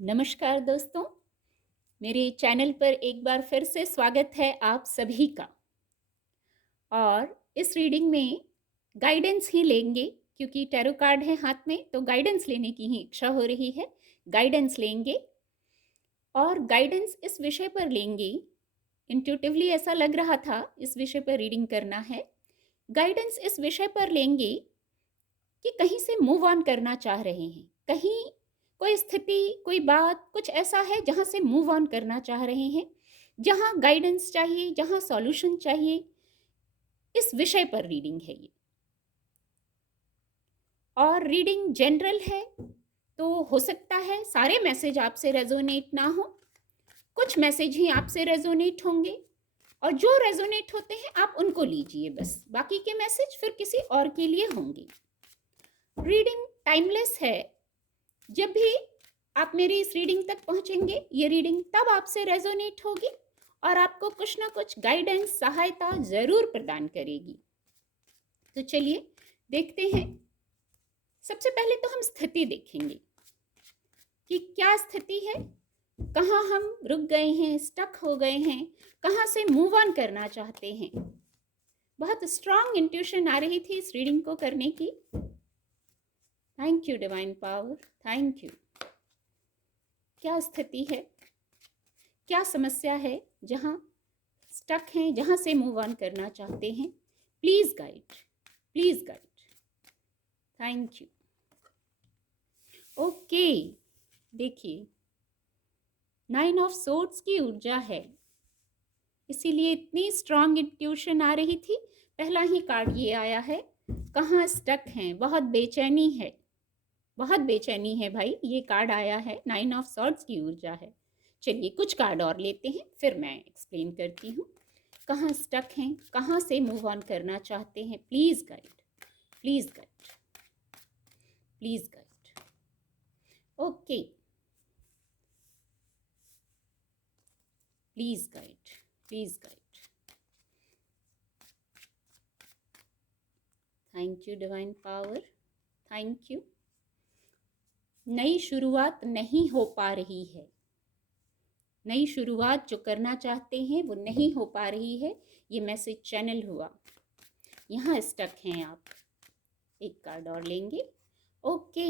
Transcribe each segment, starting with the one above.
नमस्कार दोस्तों, मेरे चैनल पर एक बार फिर से स्वागत है आप सभी का। और इस रीडिंग में गाइडेंस ही लेंगे क्योंकि टैरो कार्ड है हाथ में, तो गाइडेंस लेने की ही इच्छा हो रही है। गाइडेंस लेंगे और गाइडेंस इस विषय पर लेंगे। इंट्यूटिवली ऐसा लग रहा था इस विषय पर रीडिंग करना है। गाइडेंस इस विषय पर लेंगे कि कहीं से मूव ऑन करना चाह रहे हैं, कहीं कोई स्थिति, कोई बात, कुछ ऐसा है जहाँ से मूव ऑन करना चाह रहे हैं, जहाँ गाइडेंस चाहिए, जहाँ सॉल्यूशन चाहिए। इस विषय पर रीडिंग है ये। और रीडिंग जनरल है, तो हो सकता है सारे मैसेज आपसे रेजोनेट ना हो, कुछ मैसेज ही आपसे रेजोनेट होंगे और जो रेजोनेट होते हैं आप उनको लीजिए बस, बाकी के मैसेज फिर किसी और के लिए होंगे। रीडिंग टाइमलेस है। जब भी आप मेरी इस रीडिंग तक पहुंचेंगे, ये रीडिंग तब आपसे रेजोनेट होगी और आपको कुछ ना कुछ गाइडेंस, सहायता जरूर प्रदान करेगी। तो चलिए देखते हैं। सबसे पहले तो हम स्थिति देखेंगे कि क्या स्थिति है, कहाँ हम रुक गए हैं, स्टक हो गए हैं, कहाँ से मूव ऑन करना चाहते हैं। बहुत स्ट्रांग इंट्यूशन आ रही थी इस रीडिंग को करने की। Thank you divine power, thank you. क्या स्थिति है, क्या समस्या है जहाँ स्टक हैं, जहाँ से मूव ऑन करना चाहते हैं। Please guide, please guide. Thank you. Okay, देखिए 9 ऑफ सोर्ड्स की ऊर्जा है, इसीलिए इतनी स्ट्रांग इंट्यूशन आ रही थी। पहला ही कार्ड ये आया है, कहाँ स्टक हैं, बहुत बेचैनी है, बहुत बेचैनी है भाई। ये कार्ड आया है, 9 ऑफ सोर्ड्स की ऊर्जा है। चलिए कुछ कार्ड और लेते हैं, फिर मैं एक्सप्लेन करती हूँ। कहाँ स्टक हैं, कहाँ से मूव ऑन करना चाहते हैं। Please guide, please guide, please guide. Okay, please guide, please guide. Thank you divine power, thank you. नई शुरुआत नहीं हो पा रही है, नई शुरुआत जो करना चाहते हैं वो नहीं हो पा रही है। ये मैसेज चैनल हुआ। यहाँ स्टक हैं आप। एक कार्ड और लेंगे। ओके,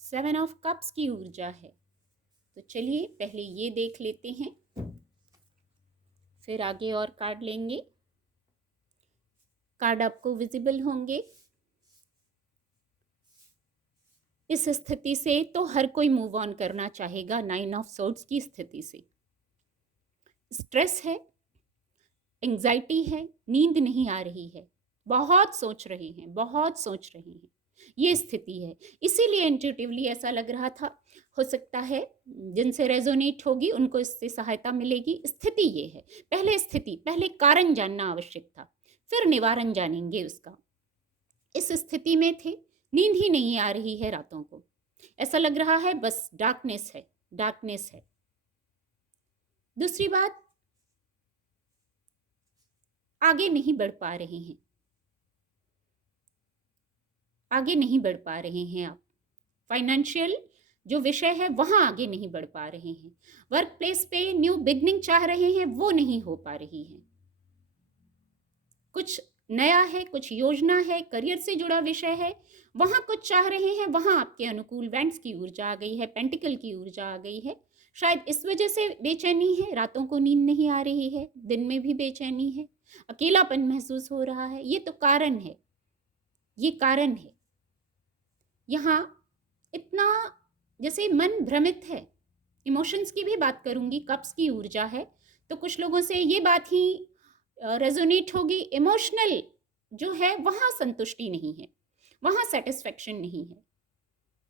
7 ऑफ कप्स की ऊर्जा है। तो चलिए पहले ये देख लेते हैं, फिर आगे और कार्ड लेंगे। कार्ड आपको विजिबल होंगे। इस स्थिति से तो हर कोई मूव ऑन करना चाहेगा। 9 ऑफ सोर्ड्स की स्थिति से स्ट्रेस है, एंग्जाइटी है, नींद नहीं आ रही है, बहुत सोच रहे हैं, बहुत सोच रहे हैं। ये स्थिति है, इसीलिए इंट्यूटिवली ऐसा लग रहा था। हो सकता है जिनसे रेजोनेट होगी उनको इससे सहायता मिलेगी। स्थिति ये है, पहले स्थिति, पहले कारण जानना आवश्यक था, फिर निवारण जानेंगे उसका। इस स्थिति में थे, नींद ही नहीं आ रही है रातों को, ऐसा लग रहा है बस डार्कनेस है, डार्कनेस है। दूसरी बात, आगे नहीं बढ़ पा रहे हैं, आगे नहीं बढ़ पा रहे हैं आप। फाइनेंशियल जो विषय है वहां आगे नहीं बढ़ पा रहे हैं। वर्क प्लेस पे न्यू बिगनिंग चाह रहे हैं, वो नहीं हो पा रही है। कुछ नया है, कुछ योजना है, करियर से जुड़ा विषय है, वहां कुछ चाह रहे हैं, वहां आपके अनुकूल वेंट्स की ऊर्जा आ गई है, पेंटिकल की ऊर्जा आ गई है। शायद इस वजह से बेचैनी है, रातों को नींद नहीं आ रही है, दिन में भी बेचैनी है, अकेलापन महसूस हो रहा है। ये तो कारण है, ये कारण है। यहाँ इतना जैसे मन भ्रमित है। इमोशंस की भी बात करूंगी, कप्स की ऊर्जा है, तो कुछ लोगों से ये बात ही रेजोनेट होगी। इमोशनल जो है वहां संतुष्टि नहीं है, वहां सेटिस्फेक्शन नहीं है।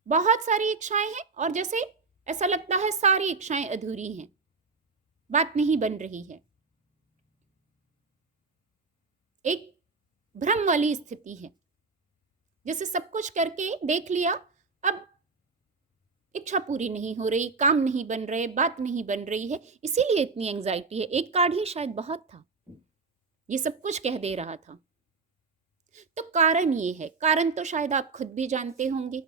बहुत सारी इच्छाएं हैं और जैसे ऐसा लगता है सारी इच्छाएं अधूरी हैं, बात नहीं बन रही है। एक भ्रम वाली स्थिति है, जैसे सब कुछ करके देख लिया, अब इच्छा पूरी नहीं हो रही, काम नहीं बन रहे, बात नहीं बन रही है, इसीलिए इतनी एंजाइटी है। एक कार्ड ही शायद बहुत था, ये सब कुछ कह दे रहा था। तो कारण ये है, कारण तो शायद आप खुद भी जानते होंगे,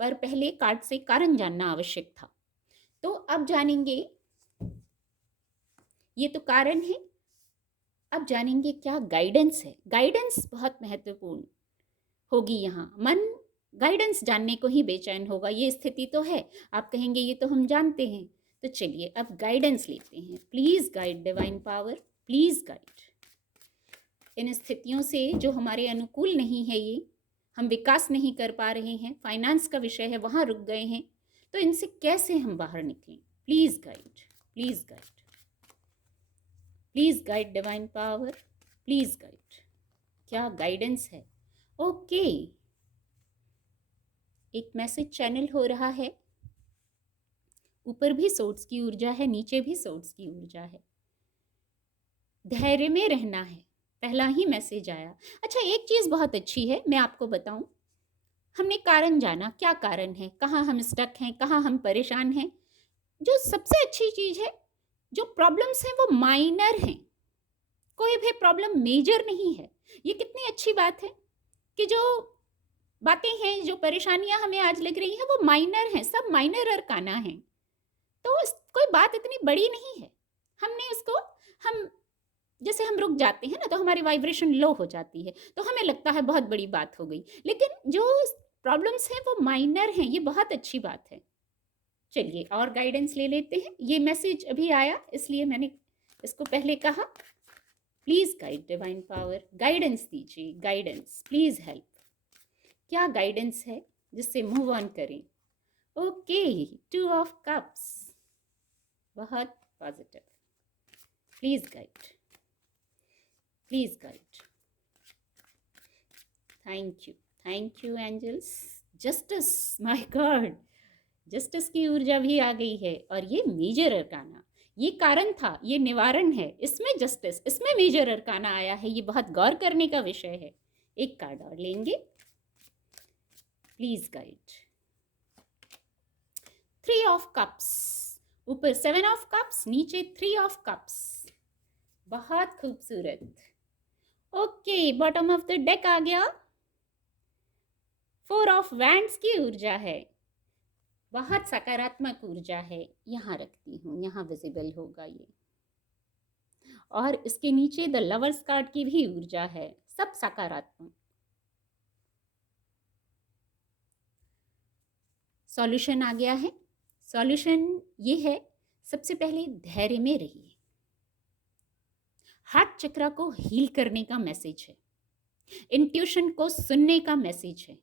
पर पहले कार्ड से कारण जानना आवश्यक था। तो अब जानेंगे, ये तो कारण है, अब जानेंगे क्या गाइडेंस है। गाइडेंस बहुत महत्वपूर्ण होगी यहाँ। मन गाइडेंस जानने को ही बेचैन होगा, ये स्थिति तो है। आप कहेंगे ये तो हम जानते हैं। तो चलिए अब गाइडेंस लेते हैं। Please guide divine power, please guide. इन स्थितियों से जो हमारे अनुकूल नहीं है, ये हम विकास नहीं कर पा रहे हैं, फाइनेंस का विषय है, वहां रुक गए हैं, तो इनसे कैसे हम बाहर निकलें। Please guide, please guide, please guide divine power, please guide. क्या गाइडेंस है? ओके, एक मैसेज चैनल हो रहा है। ऊपर भी सोर्स की ऊर्जा है, नीचे भी सोर्स की ऊर्जा है। धैर्य में रहना है, पहला ही मैसेज आया। अच्छा, एक चीज बहुत अच्छी है, मैं आपको बताऊं। हमने कारण जाना, क्या कारण है, कहाँ हम स्टक हैं, कहाँ हम परेशान हैं। जो सबसे अच्छी चीज है, जो प्रॉब्लम्स हैं वो माइनर हैं, कोई भी प्रॉब्लम मेजर नहीं है। ये कितनी अच्छी बात है कि जो बातें हैं, जो परेशानियां हमें आज लग रही हैं, वो माइनर हैं, सब माइनर अरकाना हैं। तो कोई बात इतनी बड़ी नहीं है। हमने उसको, हम जैसे हम रुक जाते हैं ना, तो हमारी वाइब्रेशन लो हो जाती है, तो हमें लगता है बहुत बड़ी बात हो गई। लेकिन जो प्रॉब्लम्स हैं वो माइनर हैं, ये बहुत अच्छी बात है। चलिए और गाइडेंस ले लेते हैं। ये मैसेज अभी आया, इसलिए मैंने इसको पहले कहा। Please guide divine power, guidance दीजिए, गाइडेंस, प्लीज हेल्प। क्या गाइडेंस है जिससे मूव ऑन करें? ओके, 2 ऑफ कप्स, बहुत positive. Please guide, please guide. Thank you angels. Justice, my God, justice की ऊर्जा भी आ गई है। और ये मेजर अरकाना, ये कारण था, ये निवारण है, इसमें जस्टिस, इसमें मेजर अरकाना आया है। ये बहुत गौर करने का विषय है। एक कार्ड और लेंगे। Please guide. 3 ऑफ कप्स, ऊपर 7 ऑफ कप्स, नीचे 3 ऑफ कप्स, बहुत खूबसूरत। Okay, bottom of the deck आ गया। 4 ऑफ वैंड्स की ऊर्जा है, बहुत सकारात्मक ऊर्जा है। यहां रखती हूं, यहां विजिबल होगा ये। और इसके नीचे द लवर्स कार्ड की भी ऊर्जा है, सब सकारात्मक। सॉल्यूशन आ गया है। सॉल्यूशन ये है, सबसे पहले धैर्य में रहिए। हार्ट चक्र को हील करने का मैसेज है, इंट्यूशन को सुनने का मैसेज है।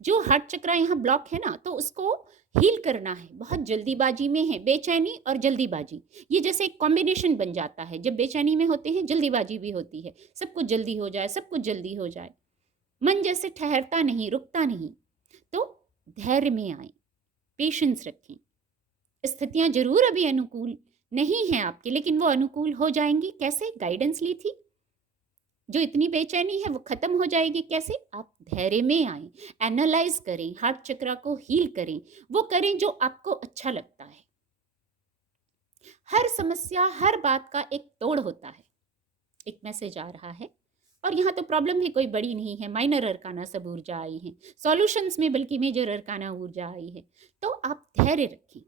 जो हार्ट चक्र यहाँ ब्लॉक है ना, तो उसको हील करना है। बहुत जल्दीबाजी में है, बेचैनी और जल्दीबाजी, ये जैसे एक कॉम्बिनेशन बन जाता है। जब बेचैनी में होते हैं, जल्दीबाजी भी होती है, सब कुछ जल्दी हो जाए, सब कुछ जल्दी हो जाए, मन जैसे ठहरता नहीं, रुकता नहीं। तो धैर्य में आए, पेशेंस रखें। स्थितियां जरूर अभी अनुकूल नहीं है आपके, लेकिन वो अनुकूल हो जाएंगी। कैसे? गाइडेंस ली थी। जो इतनी बेचैनी है वो खत्म हो जाएगी। कैसे? आप धैर्य में आए, एनालाइज करें, हार्ट चक्र को हील करें, वो करें जो आपको अच्छा लगता है। हर समस्या, हर बात का एक तोड़ होता है। एक मैसेज आ रहा है, और यहाँ तो प्रॉब्लम भी कोई बड़ी नहीं है, माइनर अरकाना सब ऊर्जा आई है। सॉल्यूशंस में बल्कि मेजर अरकाना ऊर्जा आई है। तो आप धैर्य रखें,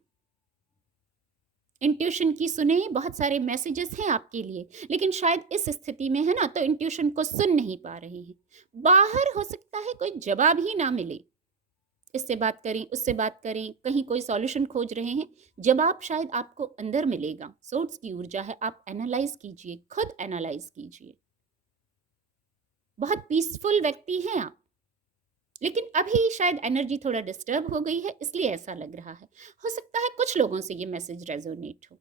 इंट्यूशन की सुने। बहुत सारे मैसेजेस हैं आपके लिए, लेकिन शायद इस स्थिति में है ना, तो इंट्यूशन को सुन नहीं पा रहे हैं। बाहर हो सकता है कोई जवाब ही ना मिले, इससे बात करें, उससे बात करें, कहीं कोई सॉल्यूशन खोज रहे हैं, जवाब शायद आपको अंदर मिलेगा। सोर्स की ऊर्जा है, आप एनालाइज कीजिए, खुद एनालाइज कीजिए। बहुत पीसफुल व्यक्ति हैं आप, लेकिन अभी शायद एनर्जी थोड़ा डिस्टर्ब हो गई है, इसलिए ऐसा लग रहा है। हो सकता है कुछ लोगों से ये मैसेज रेजोनेट हो।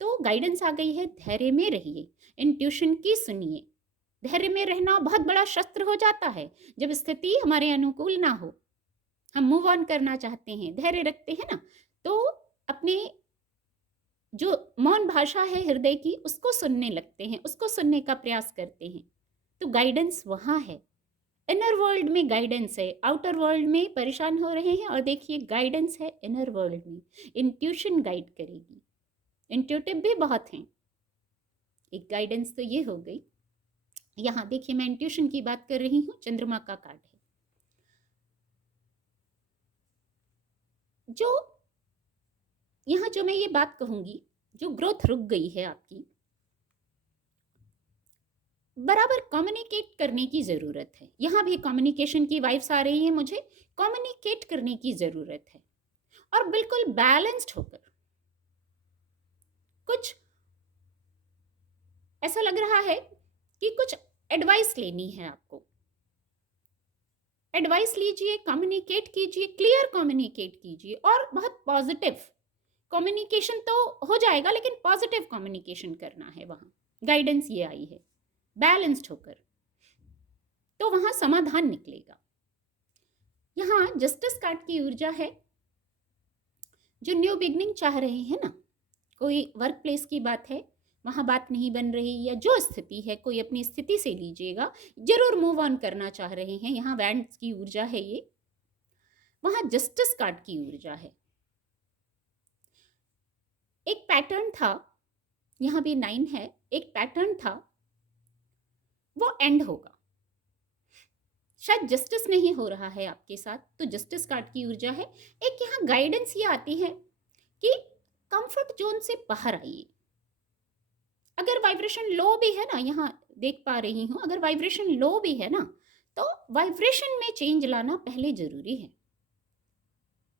तो गाइडेंस आ गई है, धैर्य में रहिए, इंट्यूशन की सुनिए। धैर्य में रहना बहुत बड़ा शस्त्र हो जाता है जब स्थिति हमारे अनुकूल ना हो, हम मूव ऑन करना चाहते हैं, धैर्य रखते हैं ना, तो अपने जो मौन भाषा है हृदय की, उसको सुनने लगते हैं, उसको सुनने का प्रयास करते हैं। तो गाइडेंस वहां है। इनर वर्ल्ड में गाइडेंस है, आउटर वर्ल्ड में परेशान हो रहे हैं, और देखिए गाइडेंस है इनर वर्ल्ड में। इंट्यूशन गाइड करेगी, इंट्यूटिव भी बहुत हैं। एक गाइडेंस तो ये हो गई। यहाँ देखिए, मैं इंट्यूशन की बात कर रही हूँ, चंद्रमा का कार्ड है। जो यहाँ जो मैं ये बात कहूँगी, जो ग्रोथ रुक गई है आपकी, बराबर कम्युनिकेट करने की ज़रूरत है। यहाँ भी कम्युनिकेशन की वाइब्स आ रही हैं मुझे, कम्युनिकेट करने की ज़रूरत है और बिल्कुल बैलेंस्ड होकर। कुछ ऐसा लग रहा है कि कुछ एडवाइस लेनी है आपको। एडवाइस लीजिए, कम्युनिकेट कीजिए, क्लियर कम्युनिकेट कीजिए और बहुत पॉजिटिव कम्युनिकेशन तो हो जाएगा, लेकिन पॉजिटिव कम्युनिकेशन करना है। वहाँ गाइडेंस ये आई है, बैलेंस्ड होकर, तो वहाँ समाधान निकलेगा। यहाँ जस्टिस कार्ड की ऊर्जा है। जो न्यू बिगनिंग चाह रहे हैं ना, कोई वर्क प्लेस की बात है, वहाँ बात नहीं बन रही, या जो स्थिति है, कोई अपनी स्थिति से लीजिएगा, जरूर मूव ऑन करना चाह रहे हैं, यहाँ वैंड्स की ऊर्जा है ये। वहाँ जस्टिस कार्ड की ऊर्जा है। एक पैटर्न था, यहाँ भी 9 है, एक पैटर्न था, वो एंड होगा। शायद जस्टिस नहीं हो रहा है आपके साथ, तो जस्टिस कार्ड की ऊर्जा है। एक यहाँ गाइडेंस ये आती है कि कंफर्ट जोन से बाहर आइए। अगर वाइब्रेशन लो भी है ना, यहाँ देख पा रही हूँ, अगर वाइब्रेशन लो भी है ना, तो वाइब्रेशन में चेंज लाना पहले जरूरी है।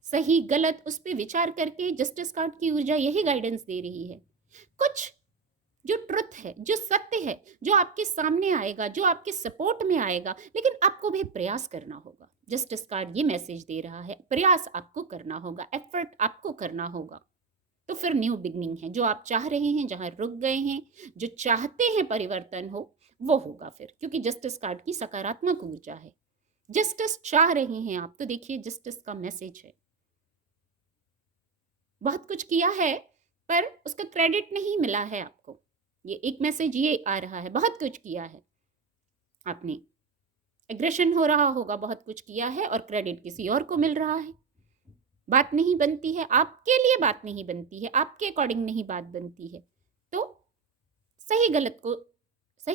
सही गलत उस पर विचार करके जस्टिस कार्ड की ऊर्जा यही गाइडेंस दे रही है। कुछ जो ट्रुथ है, जो सत्य है, जो आपके सामने आएगा, जो आपके सपोर्ट में आएगा, लेकिन आपको भी प्रयास करना होगा। जस्टिस कार्ड ये मैसेज दे रहा है, प्रयास आपको करना होगा, एफर्ट आपको करना होगा। तो फिर न्यू बिगनिंग है, जो आप चाह रहे हैं, जहां रुक गए हैं, जो चाहते हैं परिवर्तन हो, वो होगा फिर, क्योंकि जस्टिस कार्ड की सकारात्मक ऊर्जा है। जस्टिस चाह रहे हैं आप, तो देखिए जस्टिस का मैसेज है। बहुत कुछ किया है पर उसका क्रेडिट नहीं मिला है आपको, ये एक मैसेज ये आ रहा है। बहुत कुछ किया है आपने, एग्रेशन हो रहा होगा, बहुत कुछ किया है और क्रेडिट किसी और को मिल रहा है। बात नहीं बनती है, आपके लिए बात नहीं बनती है, आपके अकॉर्डिंग नहीं बात बनती है, तो सही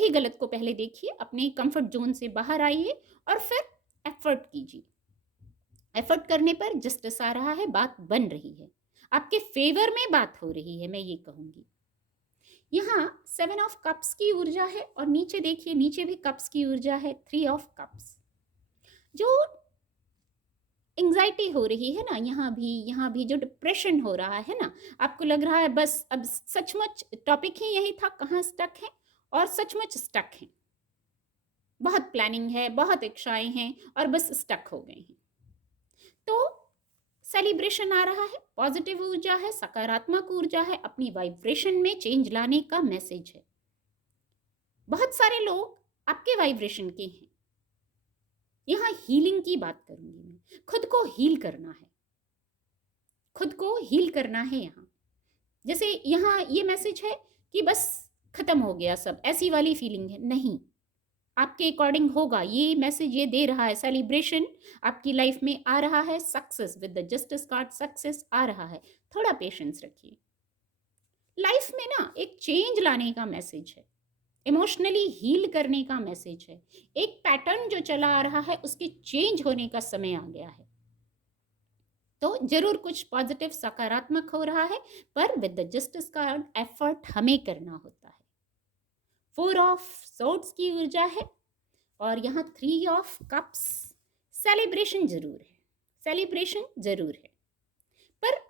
गलत को पहले देखिए, अपने कंफर्ट जोन से बाहर आइए और फिर एफर्ट कीजिए। एफर्ट करने पर जस्टिस आ रहा है, बात बन रही है, आपके फेवर में बात हो रही है, मैं ये कहूंगी। यहाँ 7 ऑफ कप्स की ऊर्जा है और नीचे देखिए, नीचे भी कप्स की ऊर्जा है, 3 ऑफ कप्स। जो एंजाइटी हो रही है ना, यहाँ भी जो डिप्रेशन हो रहा है ना, आपको लग रहा है बस अब सचमुच टॉपिक ही यही था, कहाँ स्टक है, और सचमुच स्टक है। बहुत प्लानिंग है, बहुत इच्छाएं हैं और बस स्टक हो गए हैं। तो सेलिब्रेशन आ रहा है, पॉजिटिव ऊर्जा है, सकारात्मक ऊर्जा है, अपनी वाइब्रेशन में चेंज लाने का मैसेज है। बहुत सारे लोग आपके वाइब्रेशन के हैं। यहाँ हीलिंग की बात करूंगी मैं, खुद को हील करना है, खुद को हील करना है। यहाँ जैसे यहाँ ये मैसेज है कि बस खत्म हो गया सब, ऐसी वाली फीलिंग है नहीं, आपके अकॉर्डिंग होगा। ये मैसेज ये दे रहा है, सेलिब्रेशन आपकी लाइफ में आ रहा है, success with the justice card, success आ रहा है। थोड़ा पेशेंस रखिए, लाइफ में ना एक चेंज लाने का मैसेज है, इमोशनली हील करने का मैसेज है। एक पैटर्न जो चला आ रहा है उसके चेंज होने का समय आ गया है, तो जरूर कुछ पॉजिटिव सकारात्मक हो रहा है, पर with the justice card effort हमें करना होता है। 4 ऑफ सोर्ड्स की ऊर्जा है और यहाँ 3 ऑफ कप्स। सेलिब्रेशन जरूर है, सेलिब्रेशन जरूर है, पर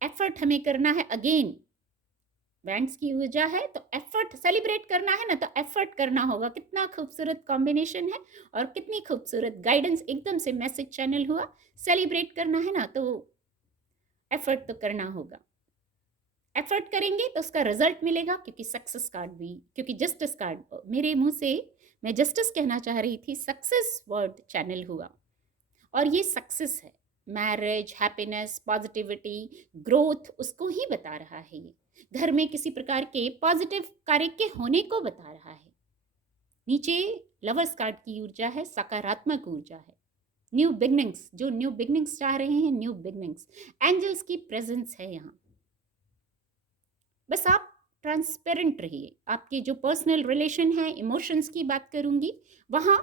एफर्ट हमें करना है। अगेन बैंड्स की ऊर्जा है, तो एफर्ट सेलिब्रेट करना है ना, तो एफर्ट करना होगा। कितना खूबसूरत कॉम्बिनेशन है और कितनी खूबसूरत गाइडेंस, एकदम से मैसेज चैनल हुआ। सेलिब्रेट करना है ना, तो एफर्ट तो करना होगा। एफर्ट करेंगे तो उसका रिजल्ट मिलेगा, क्योंकि सक्सेस कार्ड भी, क्योंकि जस्टिस कार्ड, मेरे मुंह से मैं जस्टिस कहना चाह रही थी, सक्सेस वर्ड चैनल हुआ और ये सक्सेस है। मैरिज, हैप्पीनेस, पॉजिटिविटी, ग्रोथ, उसको ही बता रहा है। ये घर में किसी प्रकार के पॉजिटिव कार्य के होने को बता रहा है। नीचे लवर्स कार्ड की ऊर्जा है, सकारात्मक ऊर्जा है, न्यू बिगनिंग्स, जो न्यू बिगनिंग्स चाह रहे हैं, न्यू बिगनिंग्स, एंजल्स की प्रेजेंस है यहाँ। बस आप ट्रांसपेरेंट रहिए, आपके जो पर्सनल रिलेशन है, इमोशंस की बात करूंगी, वहां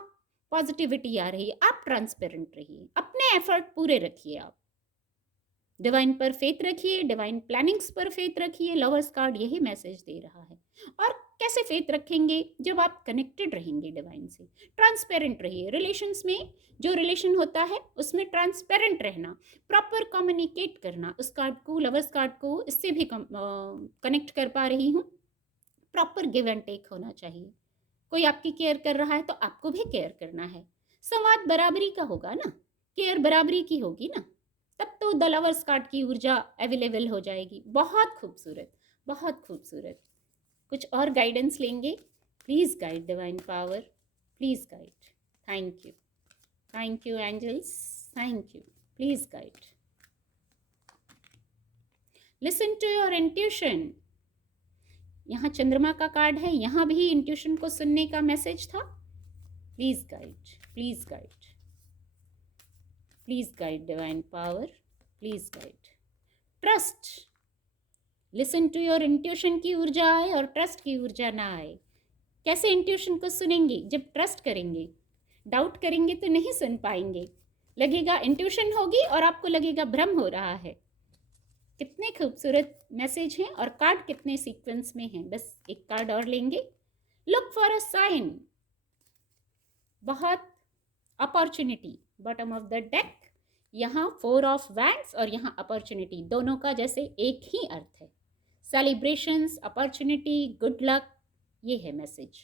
पॉजिटिविटी आ रही है। आप ट्रांसपेरेंट रहिए, अपने एफर्ट पूरे रखिए आप। डिवाइन पर फेथ रखिए, डिवाइन प्लानिंग्स पर फेथ रखिए। लवर्स कार्ड यही मैसेज दे रहा है। और कैसे फेथ रखेंगे? जब आप कनेक्टेड रहेंगे डिवाइन से, ट्रांसपेरेंट रहिए। रिलेशंस में जो रिलेशन होता है उसमें ट्रांसपेरेंट रहना, प्रॉपर कम्युनिकेट करना। उस कार्ड को, लवर्स कार्ड को इससे भी कनेक्ट कर पा रही हूँ। प्रॉपर गिव एंड टेक होना चाहिए। कोई आपकी केयर कर रहा है तो आपको भी केयर करना है। संवाद बराबरी का होगा ना, केयर बराबरी की होगी ना, तब तो द लवर्स कार्ड की ऊर्जा अवेलेबल हो जाएगी। बहुत खूबसूरत, बहुत खूबसूरत। कुछ और गाइडेंस लेंगे। Please guide divine power, please guide. Thank you angels, thank you. Please guide. Listen to your intuition. यहाँ चंद्रमा का कार्ड है, यहाँ भी इंट्यूशन को सुनने का मैसेज था। Please guide, please guide, please guide divine power, please guide. Trust. Listen to your intuition की ऊर्जा आए और ट्रस्ट की ऊर्जा ना आए। कैसे इंट्यूशन को सुनेंगे? जब ट्रस्ट करेंगे। डाउट करेंगे तो नहीं सुन पाएंगे। लगेगा इंट्यूशन होगी और आपको लगेगा भ्रम हो रहा है। कितने खूबसूरत मैसेज हैं और कार्ड कितने सीक्वेंस में हैं। बस एक कार्ड और लेंगे। Look for a sign. बहुत opportunity. Bottom of the deck यहाँ 4 ऑफ वैंड्स और यहाँ अपॉर्चुनिटी, दोनों का जैसे एक ही अर्थ है। सेलिब्रेशंस, अपॉर्चुनिटी, गुड लक, ये है मैसेज।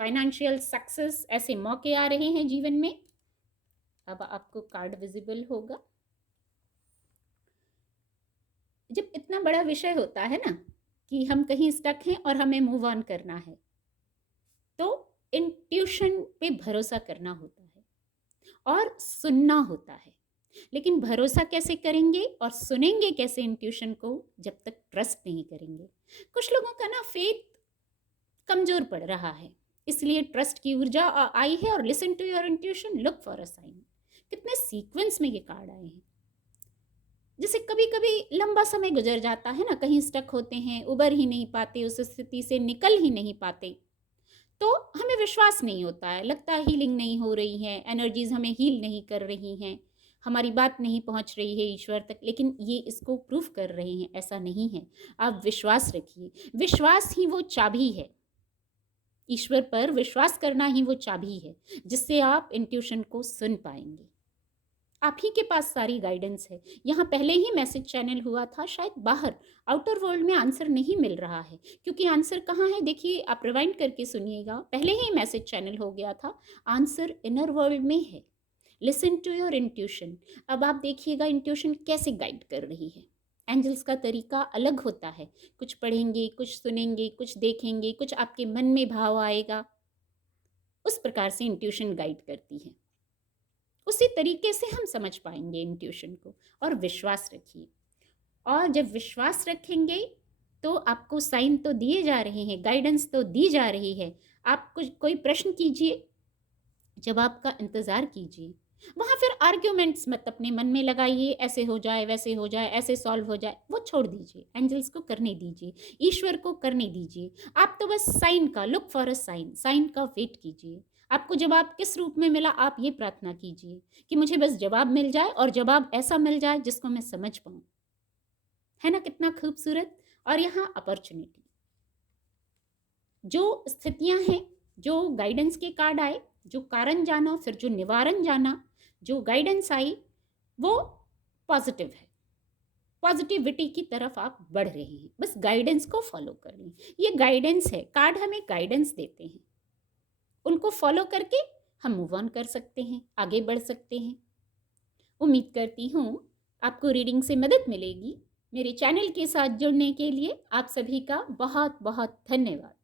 फाइनेंशियल सक्सेस, ऐसे मौके आ रहे हैं जीवन में। अब आपको कार्ड विजिबल होगा। जब इतना बड़ा विषय होता है ना कि हम कहीं स्टक हैं और हमें मूव ऑन करना है, तो इंट्यूशन पे भरोसा करना होता है और सुनना होता है। लेकिन भरोसा कैसे करेंगे और सुनेंगे कैसे इंट्यूशन को? जब तक ट्रस्ट नहीं करेंगे। कुछ लोगों का ना फेथ कमजोर पड़ रहा है, इसलिए ट्रस्ट की ऊर्जा आई है। और listen to your intuition, look for a sign. कितने सीक्वेंस में ये कार्ड आए हैं। जैसे कभी कभी लंबा समय गुजर जाता है ना, कहीं स्टक होते हैं, उबर ही नहीं पाते, उस स्थिति से निकल ही नहीं पाते, तो हमें विश्वास नहीं होता है। लगता है हीलिंग नहीं हो रही है, एनर्जीज हमें हील नहीं कर रही हैं, हमारी बात नहीं पहुंच रही है ईश्वर तक। लेकिन ये इसको प्रूफ कर रहे हैं, ऐसा नहीं है। आप विश्वास रखिए। विश्वास ही वो चाबी है। ईश्वर पर विश्वास करना ही वो चाबी है जिससे आप इंट्यूशन को सुन पाएंगे। आप ही के पास सारी गाइडेंस है। यहाँ पहले ही मैसेज चैनल हुआ था, शायद बाहर आउटर वर्ल्ड में आंसर नहीं मिल रहा है। क्योंकि आंसर कहाँ है? देखिए, आप रिवाइंड करके सुनिएगा। पहले ही मैसेज चैनल हो गया था, आंसर इनर वर्ल्ड में है। Listen to your intuition. अब आप देखिएगा इंट्यूशन कैसे गाइड कर रही है। एंजल्स का तरीका अलग होता है। कुछ पढ़ेंगे, कुछ सुनेंगे, कुछ देखेंगे, कुछ आपके मन में भाव आएगा। उस प्रकार से इंट्यूशन गाइड करती है। उसी तरीके से हम समझ पाएंगे इंट्यूशन को। और विश्वास रखिए। और जब विश्वास रखेंगे तो आपको साइन तो दिए जा रहे हैं, गाइडेंस तो दी जा रही है। आप कुछ कोई प्रश्न कीजिए, जवाब का इंतज़ार कीजिए। वहाँ फिर आर्ग्यूमेंट्स मत अपने मन में लगाइए, ऐसे हो जाए, वैसे हो जाए, ऐसे सॉल्व हो जाए, वो छोड़ दीजिए। एंजल्स को करने दीजिए, ईश्वर को करने दीजिए। आप तो बस साइन का, look for a sign, sign का वेट कीजिए। आपको जवाब किस रूप में मिला, आप ये प्रार्थना कीजिए कि मुझे बस जवाब मिल जाए और जवाब ऐसा मिल जाए जिसको मैं समझ पाऊँ। है ना कितना खूबसूरत। और यहाँ अपॉर्चुनिटी, जो स्थितियाँ हैं, जो गाइडेंस के कार्ड आए, जो कारण जाना, फिर जो निवारण जाना, जो गाइडेंस आई, वो पॉजिटिव है। पॉजिटिविटी की तरफ आप बढ़ रहे हैं। बस गाइडेंस को फॉलो कर लें। ये गाइडेंस है, कार्ड हमें गाइडेंस देते हैं। उनको फॉलो करके हम मूव ऑन कर सकते हैं, आगे बढ़ सकते हैं। उम्मीद करती हूँ आपको रीडिंग से मदद मिलेगी। मेरे चैनल के साथ जुड़ने के लिए आप सभी का बहुत बहुत धन्यवाद।